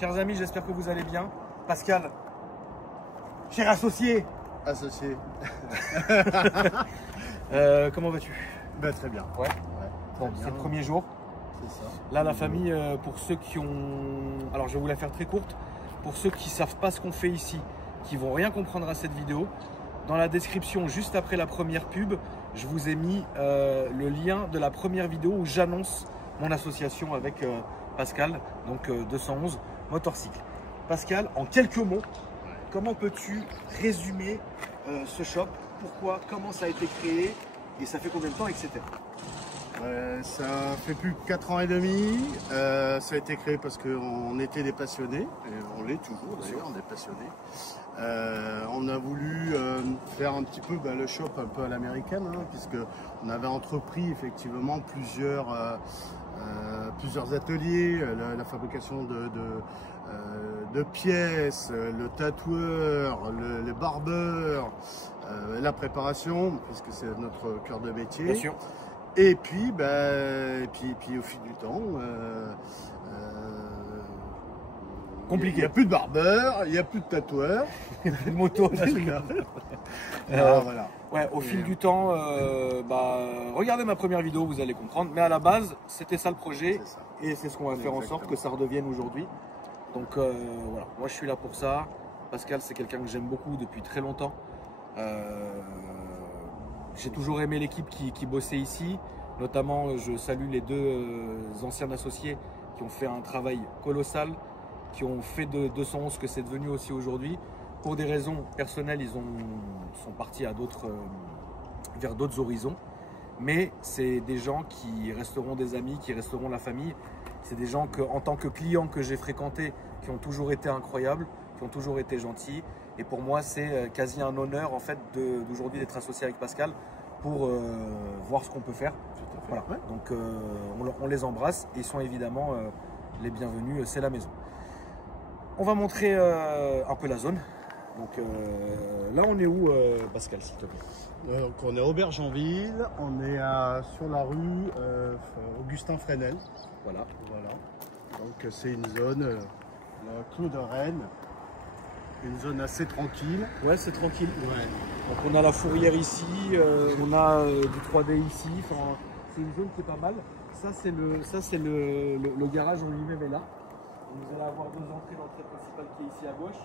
Chers amis, j'espère que vous allez bien. Pascal, cher associé. Associé. Comment vas-tu? Très bien. Ouais. Bon, c'est le premier jour. C'est ça. Là, la famille, pour ceux qui ont... Alors, je vais vous la faire très courte. Pour ceux qui ne savent pas ce qu'on fait ici, qui vont rien comprendre à cette vidéo, dans la description, juste après la première pub, je vous ai mis le lien de la première vidéo où j'annonce mon association avec Pascal, donc 211 Motorcycle. Pascal, en quelques mots, comment peux-tu résumer ce shop? Pourquoi? Comment ça a été créé? Et ça fait combien de temps, etc. Ça fait plus de 4 ans et demi. Ça a été créé parce qu'on était des passionnés. Et on l'est toujours d'ailleurs, on est passionnés. On a voulu faire un petit peu le shop un peu à l'américaine, puisque on avait entrepris effectivement plusieurs ateliers, la fabrication de pièces, le tatoueur, le barbeur, la préparation, puisque c'est notre cœur de métier. Bien sûr. Et puis, au fil du temps, Compliqué. Il n'y a plus de barbeur, il n'y a plus de tatoueur. de moto. Voilà. Ouais, au fil du temps, regardez ma première vidéo, vous allez comprendre. Mais à la base, c'était ça le projet. Ça. Et c'est ce qu'on va faire en sorte que ça redevienne aujourd'hui. Donc voilà, moi je suis là pour ça. Pascal, c'est quelqu'un que j'aime beaucoup depuis très longtemps. J'ai toujours aimé l'équipe qui bossait ici. Notamment, je salue les deux anciens associés qui ont fait un travail colossal, qui ont fait de 211 ce que c'est devenu aussi aujourd'hui. Pour des raisons personnelles, ils sont partis vers d'autres horizons. Mais c'est des gens qui resteront des amis, qui resteront la famille. C'est des gens que, en tant que clients que j'ai fréquentés, qui ont toujours été incroyables, qui ont toujours été gentils. Et pour moi, c'est quasi un honneur en fait d'aujourd'hui d'être associé avec Pascal pour voir ce qu'on peut faire. Voilà. Ouais. Donc on les embrasse et ils sont évidemment les bienvenus, c'est la maison. On va montrer un peu la zone. Donc là on est où Pascal, s'il te plaît? Donc on est à Aubergenville, on est sur la rue Augustin Fresnel. Voilà. Donc c'est une zone, la Clos de Rennes, une zone assez tranquille. Ouais, c'est tranquille. Ouais. Donc on a la fourrière ici, on a du 3D ici. Enfin, c'est une zone qui est pas mal. Ça c'est le garage en lui-même est là. Vous allez avoir deux entrées, l'entrée principale qui est ici à gauche.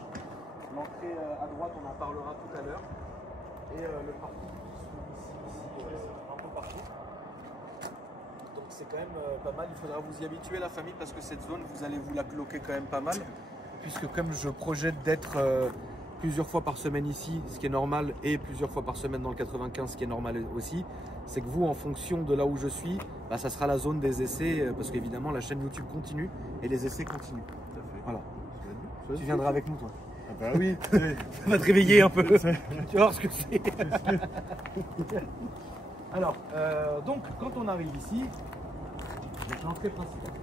L'entrée à droite, on en parlera tout à l'heure. Et le parking qui se trouve ici, un peu partout. Donc c'est quand même pas mal. Il faudra vous y habituer la famille parce que cette zone, vous allez vous la cloquer quand même pas mal. Puisque comme je projette d'être plusieurs fois par semaine ici, ce qui est normal, et plusieurs fois par semaine dans le 95, ce qui est normal aussi, c'est que vous, en fonction de là où je suis, ça sera la zone des essais, parce qu'évidemment la chaîne YouTube continue et les essais continuent. Tout à fait. Voilà. Tu viendras avec nous, toi. Ah bah oui. Ça va te réveiller un peu. Tu vas voir ce que c'est. Alors, donc, quand on arrive ici, c'est l'entrée principale.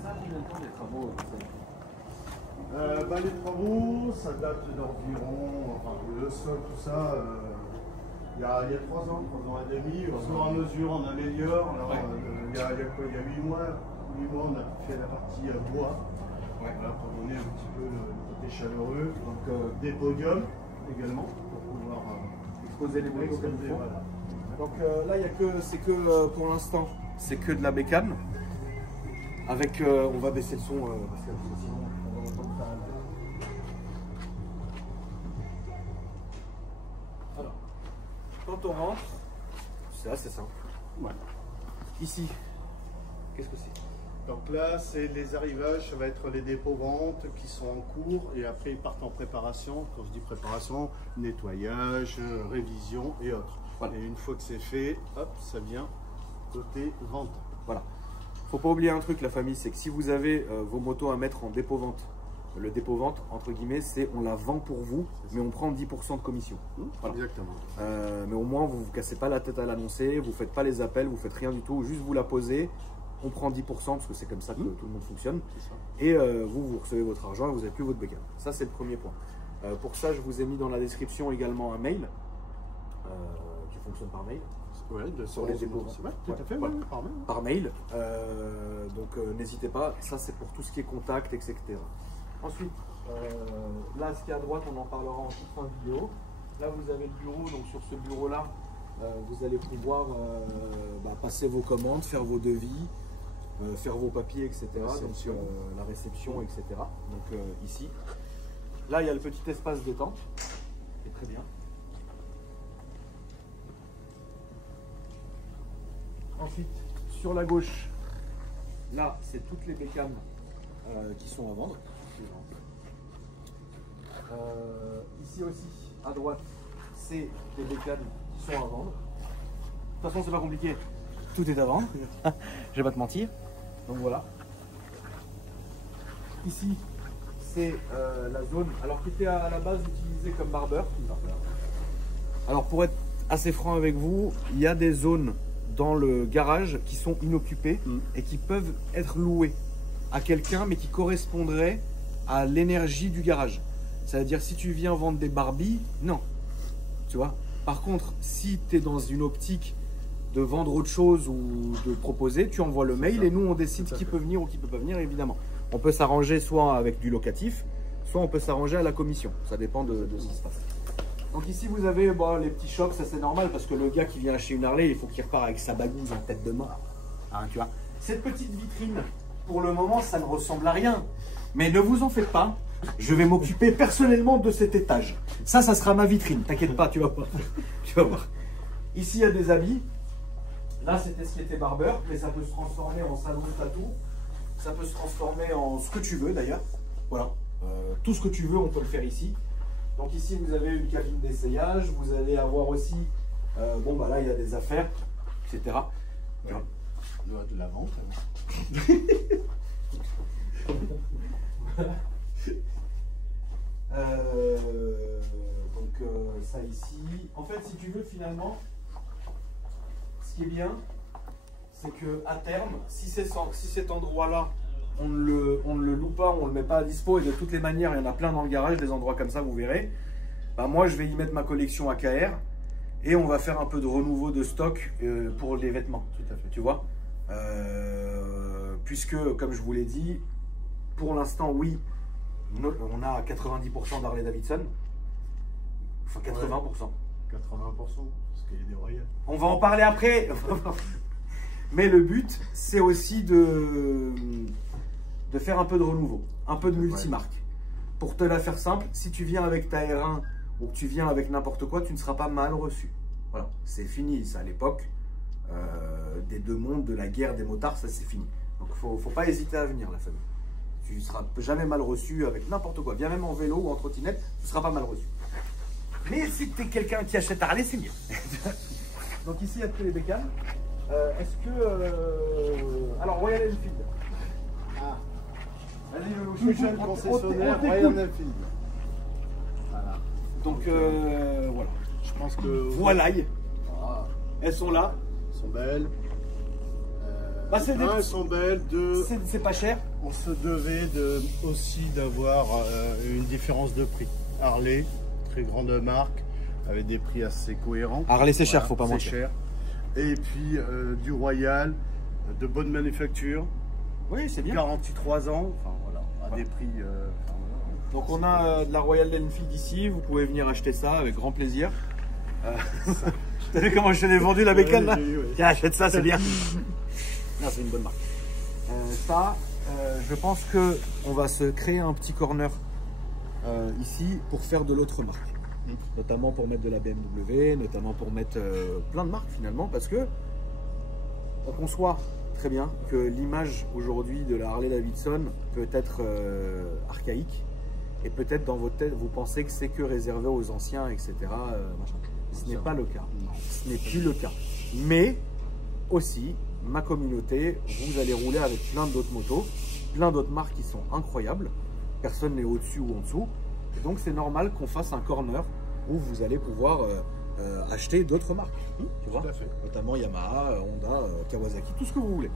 Ça, combien de temps les travaux Les travaux, ça date d'environ, le sol, tout ça, il y a 3 ans et demi. Au fur et à mesure, on améliore. Alors, il y a 8 mois, on a fait la partie bois, voilà, pour donner un petit peu le côté chaleureux. Donc, des podiums également, pour pouvoir exposer les motos comme il faut. Voilà. Donc là, c'est que pour l'instant, c'est que de la bécane. Avec, on va baisser le son parce que sinon on va entendre ça. Alors, quand on rentre, c'est assez simple. Ouais. Ici, qu'est-ce que c'est? Donc là, c'est les arrivages, ça va être les dépôts-ventes qui sont en cours et après ils partent en préparation. Quand je dis préparation, nettoyage, révision et autres. Voilà. Et une fois que c'est fait, hop, ça vient côté vente. Voilà. Faut pas oublier un truc, la famille, c'est que si vous avez vos motos à mettre en dépôt-vente, le dépôt-vente, entre guillemets, c'est on la vend pour vous, mais on prend 10% de commission. Voilà. Exactement. Mais au moins, vous ne vous cassez pas la tête à l'annoncer, vous ne faites pas les appels, vous ne faites rien du tout, juste vous la posez, on prend 10% parce que c'est comme ça que tout le monde fonctionne. Et vous recevez votre argent et vous n'avez plus votre bécane. Ça, c'est le premier point. Pour ça, je vous ai mis dans la description également un mail qui fonctionne par mail. sur les dépôts. Ouais, tout à fait, Voilà. ouais, par mail. Par mail. Donc n'hésitez pas, ça c'est pour tout ce qui est contact, etc. Ensuite, là ce qui est à droite, on en parlera en toute fin de vidéo. Là vous avez le bureau, donc sur ce bureau-là, vous allez pouvoir passer vos commandes, faire vos devis, faire vos papiers, etc. Donc la réception, etc. Donc ici. Là il y a le petit espace détente, qui est très bien. Ensuite, sur la gauche, là, c'est toutes les bécanes qui sont à vendre. Ici aussi, à droite, c'est des bécanes qui sont à vendre. De toute façon, c'est pas compliqué. Tout est à vendre. Je vais pas te mentir. Donc voilà. Ici, c'est la zone, alors qui était à la base utilisée comme barbeur. Alors pour être assez franc avec vous, il y a des zones dans le garage qui sont inoccupées et qui peuvent être louées à quelqu'un, mais qui correspondraient à l'énergie du garage. C'est-à-dire, si tu viens vendre des Barbies, non. Tu vois. Par contre, si tu es dans une optique de vendre autre chose ou de proposer, tu envoies le mail et nous, on décide qui peut venir ou qui peut pas venir, évidemment. On peut s'arranger soit avec du locatif, soit on peut s'arranger à la commission. Ça dépend de ce qui se passe. Donc ici, vous avez les petits chocs, ça c'est normal parce que le gars qui vient acheter une Harley, il faut qu'il repart avec sa bagouze en tête de mort. Hein, tu vois. Cette petite vitrine, pour le moment, ça ne ressemble à rien. Mais ne vous en faites pas, je vais m'occuper personnellement de cet étage. Ça sera ma vitrine, t'inquiète pas, tu vas voir. Tu vas voir. Ici, il y a des habits. Là, c'était ce qui était barbeur, mais ça peut se transformer en salon de tatou. Ça peut se transformer en ce que tu veux d'ailleurs. Voilà. Tout ce que tu veux, on peut le faire ici. Donc ici, vous avez une cabine d'essayage. Vous allez avoir aussi, là, il y a des affaires, etc. Ouais. De la vente. Ça ici. En fait, si tu veux, finalement, ce qui est bien, c'est que à terme, si cet endroit-là, on ne le loue pas, on ne le met pas à dispo, et de toutes les manières, il y en a plein dans le garage, des endroits comme ça, vous verrez. Moi, je vais y mettre ma collection AKR et on va faire un peu de renouveau de stock pour les vêtements. Tout à fait. Tu vois, puisque, comme je vous l'ai dit, pour l'instant, oui, on a 90% d'Harley Davidson. Enfin, 80%. 80%, parce qu'il y a des royales. On va en parler après. Mais le but, c'est aussi de faire un peu de renouveau, un peu de multimarque. Pour te la faire simple, si tu viens avec ta R1 ou que tu viens avec n'importe quoi, tu ne seras pas mal reçu. Voilà, c'est fini, ça à l'époque des deux mondes, de la guerre des motards, ça c'est fini. Donc il ne faut pas hésiter à venir, la famille. Tu ne seras jamais mal reçu avec n'importe quoi. Viens même en vélo ou en trottinette, tu ne seras pas mal reçu. Mais si tu es quelqu'un qui achète Harley, c'est mieux. Donc ici, il y a tous les bécanes. Est-ce que... Alors, Royal Enfield. Ah. Vas-y, Plus jeune concessionnaire Royal Enfield. Voilà. Donc, voilà. Je pense que... Voilà. Ah, Elles sont là. elles sont belles. Elles sont belles. Deux, c'est pas cher. on se devait aussi d'avoir une différence de prix. Harley, très grande marque, avec des prix assez cohérents. Harley, c'est cher, faut pas mentir. C'est cher. Et puis du Royal, de bonne manufacture. Oui, c'est bien. Garantie 3 ans, enfin voilà, à des prix. Donc on a de la Royal Enfield ici, vous pouvez venir acheter ça avec grand plaisir. Tu as vu comment je t'ai vendu la bécane là? Tiens, achète ça, c'est bien. Non, c'est une bonne marque. Je pense qu'on va se créer un petit corner ici pour faire de l'autre marque. Notamment pour mettre de la BMW, notamment pour mettre plein de marques finalement, parce que on conçoit très bien que l'image aujourd'hui de la Harley Davidson peut être archaïque, et peut-être dans votre tête vous pensez que c'est que réservé aux anciens, etc. Ce n'est pas le cas, ce n'est plus le cas. Mais aussi, ma communauté, vous allez rouler avec plein d'autres motos, plein d'autres marques qui sont incroyables, personne n'est au-dessus ou en dessous, et donc c'est normal qu'on fasse un corner où vous allez pouvoir acheter d'autres marques, tu vois, notamment Yamaha, Honda, Kawasaki, tout ce que vous voulez.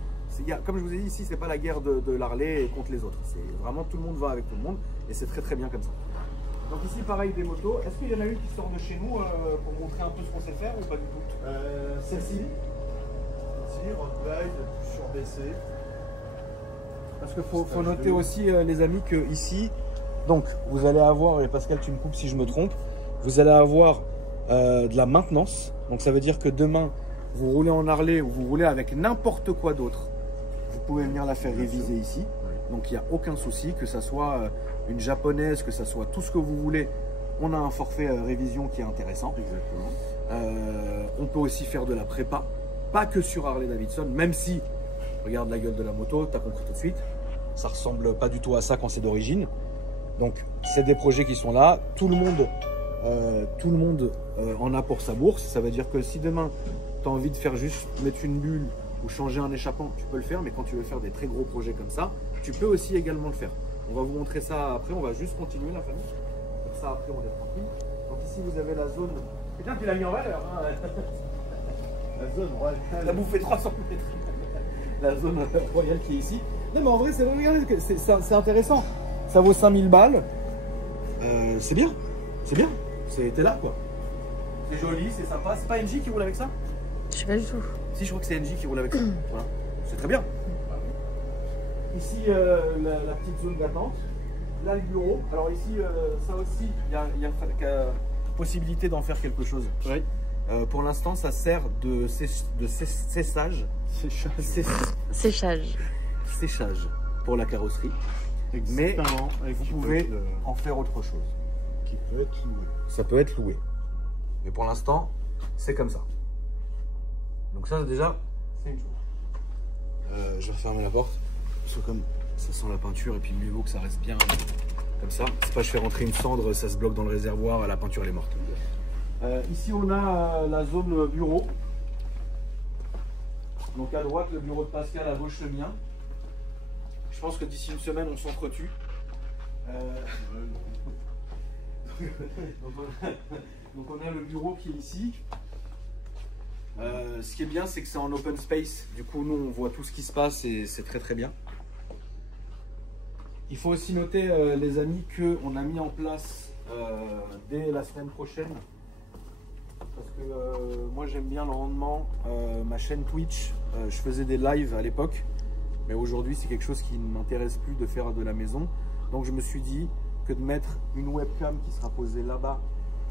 Comme je vous ai dit ici, c'est pas la guerre de l'Harley contre les autres, c'est vraiment tout le monde va avec tout le monde et c'est très très bien comme ça. Donc ici, pareil, des motos. Est-ce qu'il y en a une qui sort de chez nous pour montrer un peu ce qu'on sait faire ou pas du tout? Celle-ci? Celle-ci, road glide, surbaissé. Parce qu'il faut noter aussi, les amis, que ici, donc vous allez avoir, et Pascal, tu me coupes si je me trompe, vous allez avoir de la maintenance. Donc ça veut dire que demain, vous roulez en Harley ou vous roulez avec n'importe quoi d'autre, vous pouvez venir la faire réviser ici. Donc il n'y a aucun souci, que ça soit une japonaise, que ça soit tout ce que vous voulez. On a un forfait révision qui est intéressant. Exactement. On peut aussi faire de la prépa, pas que sur Harley Davidson, même si, regarde la gueule de la moto, tu as compris tout de suite, ça ressemble pas du tout à ça quand c'est d'origine. Donc c'est des projets qui sont là, tout le monde en a pour sa bourse. Ça veut dire que si demain tu as envie de faire juste mettre une bulle ou changer un échappement, tu peux le faire, mais quand tu veux faire des très gros projets comme ça, tu peux aussi également le faire. On va vous montrer ça après, on va juste continuer la famille. Comme ça après on est tranquille. Donc ici vous avez la zone. Putain, tu l'as mis en valeur, hein. La zone royale. T'as bouffé 300 mètres. La zone royale qui est ici. Non mais en vrai, regardez, c'est intéressant. Ça vaut 5000 balles. C'est bien. C'est bien. T'es là quoi. C'est joli, c'est sympa. C'est pas NJ qui roule avec ça? Je sais pas du tout. Si, je crois que c'est NJ qui roule avec ça. Voilà. C'est très bien. Ici, la petite zone d'attente. Là, le bureau. Alors ici, ça aussi, il y a possibilité d'en faire quelque chose. Oui. Pour l'instant, ça sert de séchage. Séchage pour la carrosserie. Mais vous pouvez en faire autre chose. Qui peut être loué. Ça peut être loué. Mais pour l'instant, c'est comme ça. Donc ça, déjà, c'est une chose. Je vais refermer la porte. Parce que comme ça sent la peinture, et puis mieux vaut que ça reste bien comme ça. C'est pas je fais rentrer une cendre, ça se bloque dans le réservoir, la peinture elle est morte. Ici, on a la zone bureau. Donc à droite, le bureau de Pascal, à gauche, le mien. Je pense que d'ici une semaine, on s'entretue. Donc on a le bureau qui est ici. Ce qui est bien, c'est que c'est en open space. Du coup, nous, on voit tout ce qui se passe et c'est très très bien. Il faut aussi noter, les amis, qu'on a mis en place dès la semaine prochaine, parce que moi j'aime bien le rendement, ma chaîne Twitch. Je faisais des lives à l'époque, mais aujourd'hui c'est quelque chose qui ne m'intéresse plus de faire de la maison. Donc je me suis dit que de mettre une webcam qui sera posée là-bas,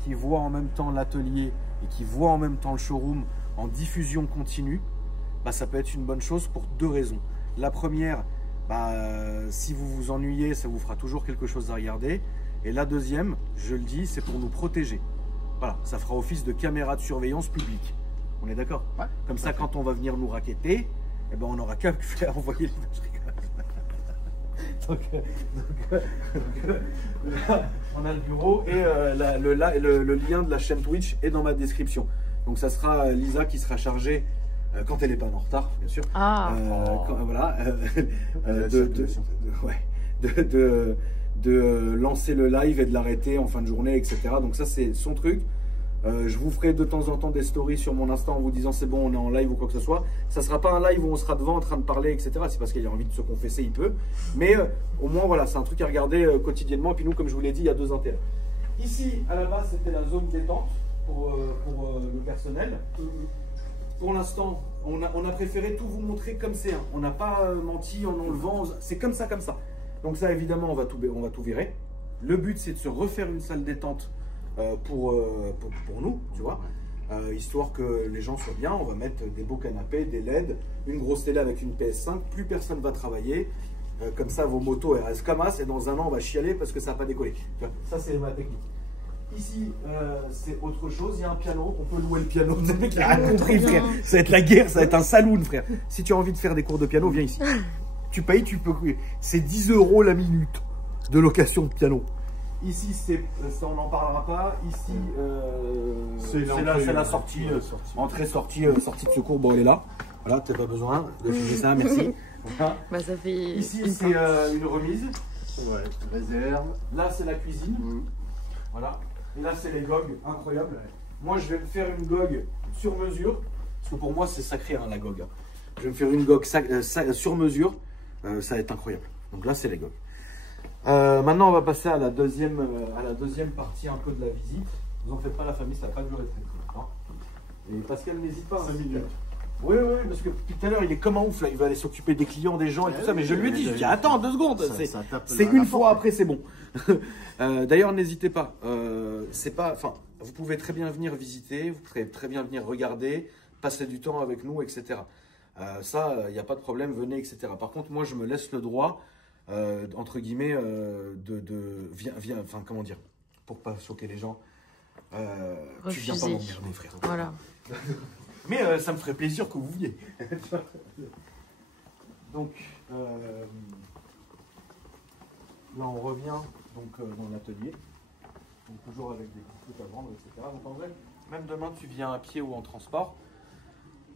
qui voit en même temps l'atelier et qui voit en même temps le showroom en diffusion continue, bah, ça peut être une bonne chose pour deux raisons. La première, si vous vous ennuyez, ça vous fera toujours quelque chose à regarder. Et la deuxième, je le dis, c'est pour nous protéger. Voilà, ça fera office de caméra de surveillance publique. On est d'accord? Ouais. Comme ça, quand on va venir nous racketter, eh ben, on n'aura qu'à faire envoyer les donc, là, on a le bureau et le lien de la chaîne Twitch est dans ma description. Donc ça sera Lisa qui sera chargée, quand elle n'est pas en retard, bien sûr, de lancer le live et de l'arrêter en fin de journée, etc. Donc ça, c'est son truc. Je vous ferai de temps en temps des stories sur mon Insta en vous disant c'est bon, on est en live ou quoi que ce soit. Ça ne sera pas un live où on sera devant en train de parler, etc. C'est parce qu'il a envie de se confesser, il peut. Mais au moins, voilà, c'est un truc à regarder quotidiennement. Et puis nous, comme je vous l'ai dit, il y a deux intérêts. Ici, à la base, c'était la zone détente pour le personnel. Pour l'instant, on a préféré tout vous montrer comme c'est. On n'a pas menti en enlevant. C'est comme ça, comme ça. Donc ça, évidemment, on va tout virer. Le but, c'est de se refaire une salle détente pour nous, tu vois, histoire que les gens soient bien. On va mettre des beaux canapés, des LED, une grosse télé avec une PS5, plus personne va travailler, comme ça vos motos elles restent comme as, et dans un an on va chialer parce que ça n'a pas décollé. Ça c'est ma technique. Ici c'est autre chose, il y a un piano, on peut louer le piano. Vous avez rien compris, frère, ça va être la guerre, ça va être un saloon, frère. Si tu as envie de faire des cours de piano, viens ici. Tu payes, tu peux, c'est 10 € la minute de location de piano. Ici, ça, on n'en parlera pas. Ici, c'est la sortie, entrée-sortie, sortie de secours. Bon, elle est là. Voilà, tu n'as pas besoin de figer ça, merci. Voilà. Ça fait ici, c'est une remise. Ouais, réserve. Là, c'est la cuisine. Voilà. Et là, c'est les gogues. Incroyable. Moi, je vais me faire une gogue sur mesure. Parce que pour moi, c'est sacré, hein, la gogue. Je vais me faire une gogue sur mesure. Ça va être incroyable. Donc là, c'est les gogues. Maintenant, on va passer à la deuxième partie un peu de la visite. Vous en faites pas, la famille, ça va pas durer très longtemps. Et Pascal, n'hésite pas. 5 minutes. Oui, parce que depuis tout à l'heure, il est comme un ouf, là. Il va aller s'occuper des clients, des gens et tout ça. Mais je lui ai dit, attends 2 secondes. C'est une fois, après, c'est bon. D'ailleurs, n'hésitez pas. Vous pouvez très bien venir visiter, vous pouvez très bien venir regarder, passer du temps avec nous, etc. Ça, il n'y a pas de problème, venez, etc. Par contre, moi, je me laisse le droit, entre guillemets, comment dire, pour pas choquer les gens, tu viens pas m'emmerder, frère. Voilà. Mais ça me ferait plaisir que vous veniez. Donc, là, on revient dans l'atelier. Donc, toujours avec des trucs à vendre, etc. Donc, en vrai, même demain, tu viens à pied ou en transport.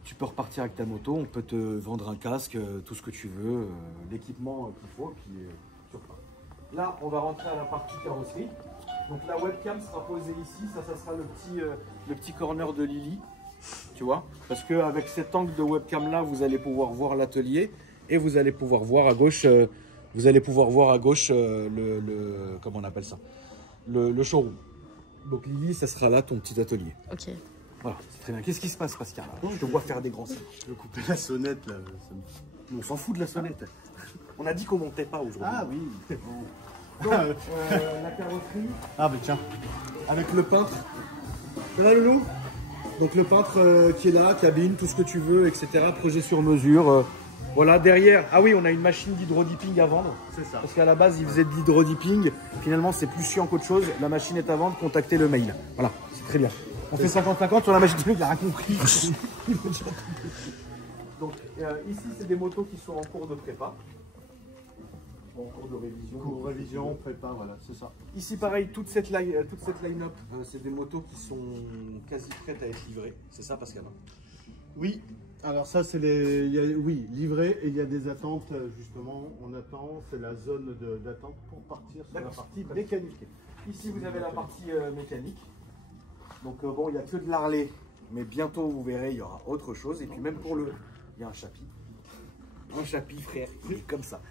Tu peux repartir avec ta moto, on peut te vendre un casque, tout ce que tu veux, l'équipement qu'il faut, puis sur place. Là, on va rentrer à la partie carrosserie. Donc la webcam sera posée ici, ça sera le petit corner de Lily, tu vois. Parce qu'avec cet angle de webcam là, vous allez pouvoir voir l'atelier et vous allez pouvoir voir à gauche, comment on appelle ça, le showroom. Donc Lily, ça sera là ton petit atelier. Ok. Voilà, c'est très bien. Qu'est-ce qui se passe, Pascal? Je te vois faire des grands signes. Je veux couper la sonnette là. On s'en fout de la sonnette. On a dit qu'on montait pas aujourd'hui. Ah oui. Donc, la carrosserie. Ah bah tiens. Avec le peintre. Ça va, Loulou? Donc le peintre qui est là, cabine, tout ce que tu veux, etc. Projet sur mesure. Voilà, derrière. Ah oui, on a une machine d'hydrodipping à vendre. C'est ça. Parce qu'à la base, il faisait de l'hydrodipping. Finalement, c'est plus chiant qu'autre chose. La machine est à vendre. Contactez le mail. Voilà, c'est très bien. On fait 50-50 sur la machine de il a rien compris. Donc ici, c'est des motos qui sont en cours de prépa. En cours de révision. Cours de révision, prépa, voilà, c'est ça. Ici, pareil, toute cette line-up, c'est des motos qui sont quasi prêtes à être livrées. C'est ça, Pascal? Oui. Alors ça, c'est livré et il y a des attentes, justement, on attend, c'est la zone d'attente pour partir sur la partie mécanique. Ici, vous avez la partie mécanique. Donc bon, il n'y a que de l'Harley, mais bientôt vous verrez, il y aura autre chose. Et puis même pour il y a un chapitre. Un chapitre, frère, il est comme ça.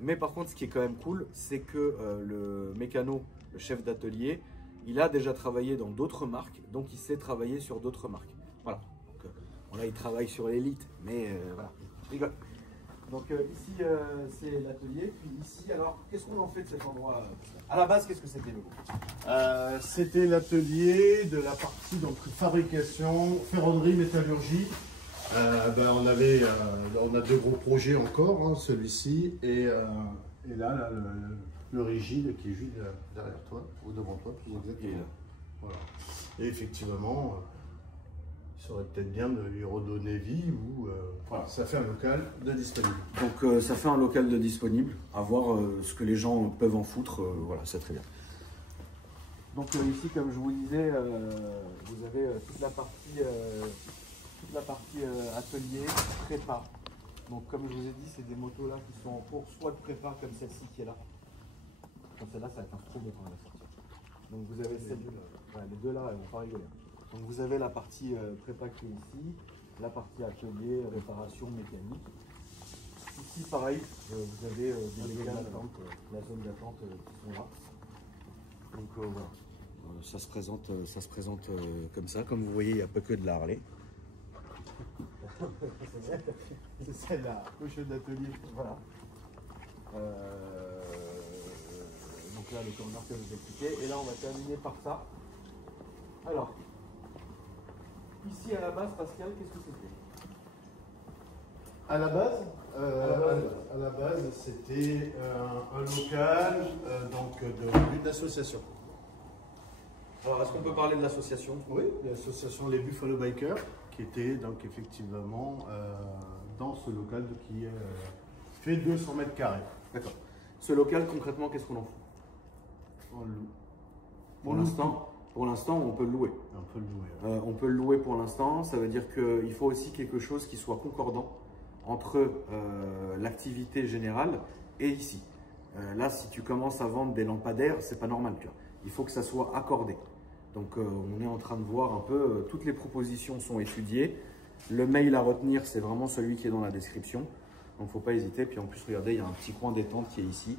Mais par contre, ce qui est quand même cool, c'est que le mécano, le chef d'atelier, il a déjà travaillé dans d'autres marques, donc il sait travailler sur d'autres marques. Voilà. Donc, bon, là, il travaille sur l'élite, mais voilà, je rigole. Donc ici, c'est l'atelier. Puis ici, alors, qu'est-ce qu'on en fait de cet endroit? À la base, qu'est-ce que c'était, le C'était l'atelier de la partie donc fabrication, ferronnerie, métallurgie. On a 2 gros projets encore, hein, celui-ci et là le rigide qui est juste derrière toi, ou devant toi, plus exactement. Voilà. Et effectivement, il serait peut-être bien de lui redonner vie ou voilà, ça fait un local de disponible. Donc ça fait un local de disponible, à voir ce que les gens peuvent en foutre, voilà, c'est très bien. Donc ici, comme je vous disais, vous avez toute la partie atelier, prépa. Donc comme je vous ai dit, c'est des motos là qui sont en cours, soit de prépa comme celle-ci qui est là. Comme celle-là, ça va être un trop beau temps à la sortie. Donc vous avez les deux là, elles vont pas rigoler. Donc vous avez la partie prépa qui est ici, la partie atelier, réparation, mécanique. Ici pareil, vous avez la zone d'attente qui sont là. Donc voilà, ça se présente comme ça. Comme vous voyez, il n'y a pas que de la Harley. C'est celle-là, le chef d'atelier. Voilà. Donc là, le corner que je vous ai expliqué. Et là, on va terminer par ça. Alors, ici à la base, Pascal, qu'est-ce que c'était? À la base, c'était un local d'une association. Alors, est-ce qu'on peut parler de l'association? Oui, l'association Les Buffalo Bikers, qui était donc effectivement dans ce local qui fait 200 mètres carrés. D'accord. Ce local, concrètement, qu'est-ce qu'on en fout? On le loue. Pour l'instant, on peut le louer. On peut le louer. On peut le louer pour l'instant. Ça veut dire qu'il faut aussi quelque chose qui soit concordant entre l'activité générale et ici. Là, si tu commences à vendre des lampadaires, c'est pas normal. Tu vois. Il faut que ça soit accordé. Donc, on est en train de voir un peu, toutes les propositions sont étudiées. Le mail à retenir, c'est vraiment celui qui est dans la description. Donc, il ne faut pas hésiter. Puis en plus, regardez, il y a un petit coin détente qui est ici.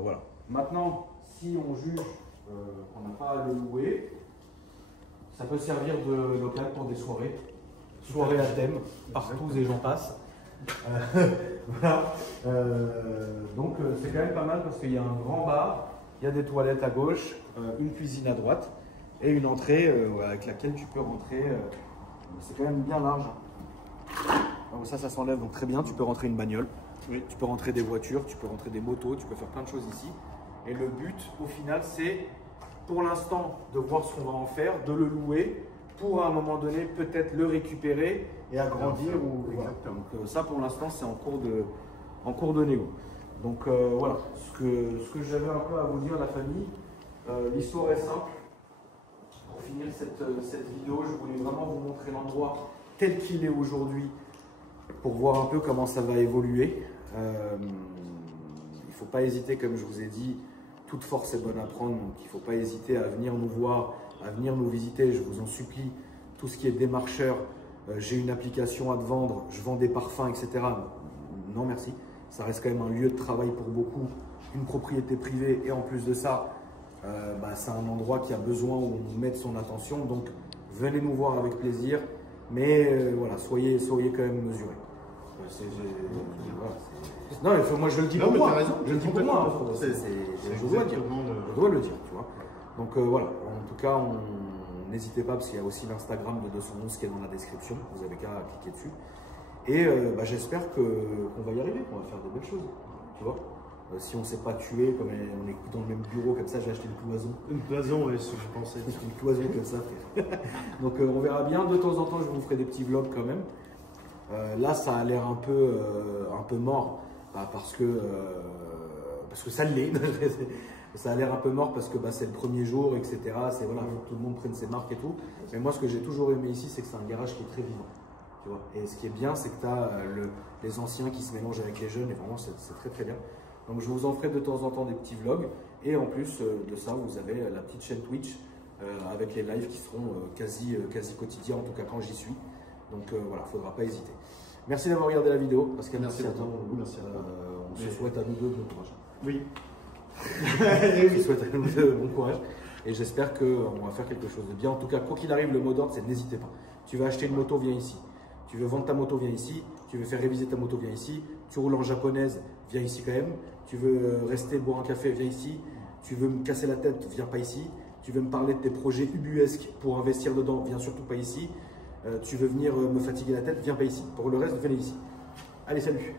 Voilà. Maintenant, si on juge qu'on n'a pas à le louer, ça peut servir de local pour des soirées. Soirées à thème, partout et j'en passe. Voilà. Donc c'est quand même pas mal parce qu'il y a un grand bar, il y a des toilettes à gauche, une cuisine à droite et une entrée avec laquelle tu peux rentrer. C'est quand même bien large. Donc ça s'enlève donc très bien. Tu peux rentrer une bagnole, oui. Tu peux rentrer des voitures, tu peux rentrer des motos, tu peux faire plein de choses ici. Et le but au final c'est pour l'instant de voir ce qu'on va en faire, de le louer pour à un moment donné peut-être le récupérer et agrandir. Voilà. Donc ça pour l'instant c'est en cours de négo. Donc voilà, ce que j'avais un peu à vous dire la famille, l'histoire est simple. Pour finir cette vidéo, je voulais vraiment vous montrer l'endroit tel qu'il est aujourd'hui pour voir un peu comment ça va évoluer. Il ne faut pas hésiter, comme je vous ai dit, toute force est bonne à prendre, donc il ne faut pas hésiter à venir nous voir, à venir nous visiter, je vous en supplie. Tout ce qui est démarcheur, j'ai une application à te vendre, je vends des parfums, etc. Non merci, ça reste quand même un lieu de travail pour beaucoup, une propriété privée et en plus de ça, c'est un endroit qui a besoin où on mette son attention, donc venez nous voir avec plaisir, mais voilà, soyez quand même mesurés. Non, moi je le dis pour moi. Je le dis pour moi. Je dois le dire, tu vois. Donc voilà, en tout cas, n'hésitez pas parce qu'il y a aussi l'Instagram de 211 qui est dans la description. Vous avez qu'à cliquer dessus. Et j'espère qu'on va y arriver, qu'on va faire de belles choses. Tu vois. Si on ne s'est pas tué, comme on est dans le même bureau, comme ça, j'ai acheté une cloison. Une cloison, oui, je pensais. Une cloison comme ça, frère. Donc on verra bien. De temps en temps, je vous ferai des petits vlogs quand même. Là, ça a l'air un peu mort parce que ça l'est. Ça a l'air un peu mort parce que c'est le premier jour, etc. C'est voilà, faut que tout le monde prenne ses marques et tout. Mais moi, ce que j'ai toujours aimé ici, c'est que c'est un garage qui est très vivant. Tu vois. Et ce qui est bien, c'est que tu as les anciens qui se mélangent avec les jeunes et vraiment, c'est très très bien. Donc, je vous en ferai de temps en temps des petits vlogs. Et en plus de ça, vous avez la petite chaîne Twitch avec les lives qui seront quasi quotidiens, en tout cas quand j'y suis. Donc voilà, il ne faudra pas hésiter. Merci d'avoir regardé la vidéo. Pascal, merci à toi. On se souhaite à nous deux bon courage. Oui. Je te souhaite à nous deux bon courage. Et j'espère qu'on va faire quelque chose de bien. En tout cas, quoi qu'il arrive, le mot d'ordre, c'est n'hésitez pas. Tu veux acheter une moto, viens ici. Tu veux vendre ta moto, viens ici. Tu veux faire réviser ta moto, viens ici. Tu roules en japonaise, viens ici quand même. Tu veux rester boire un café, viens ici. Tu veux me casser la tête, viens pas ici. Tu veux me parler de tes projets ubuesques pour investir dedans, viens surtout pas ici. Tu veux venir me fatiguer la tête, viens pas ici. Pour le reste, venez ici. Allez, salut!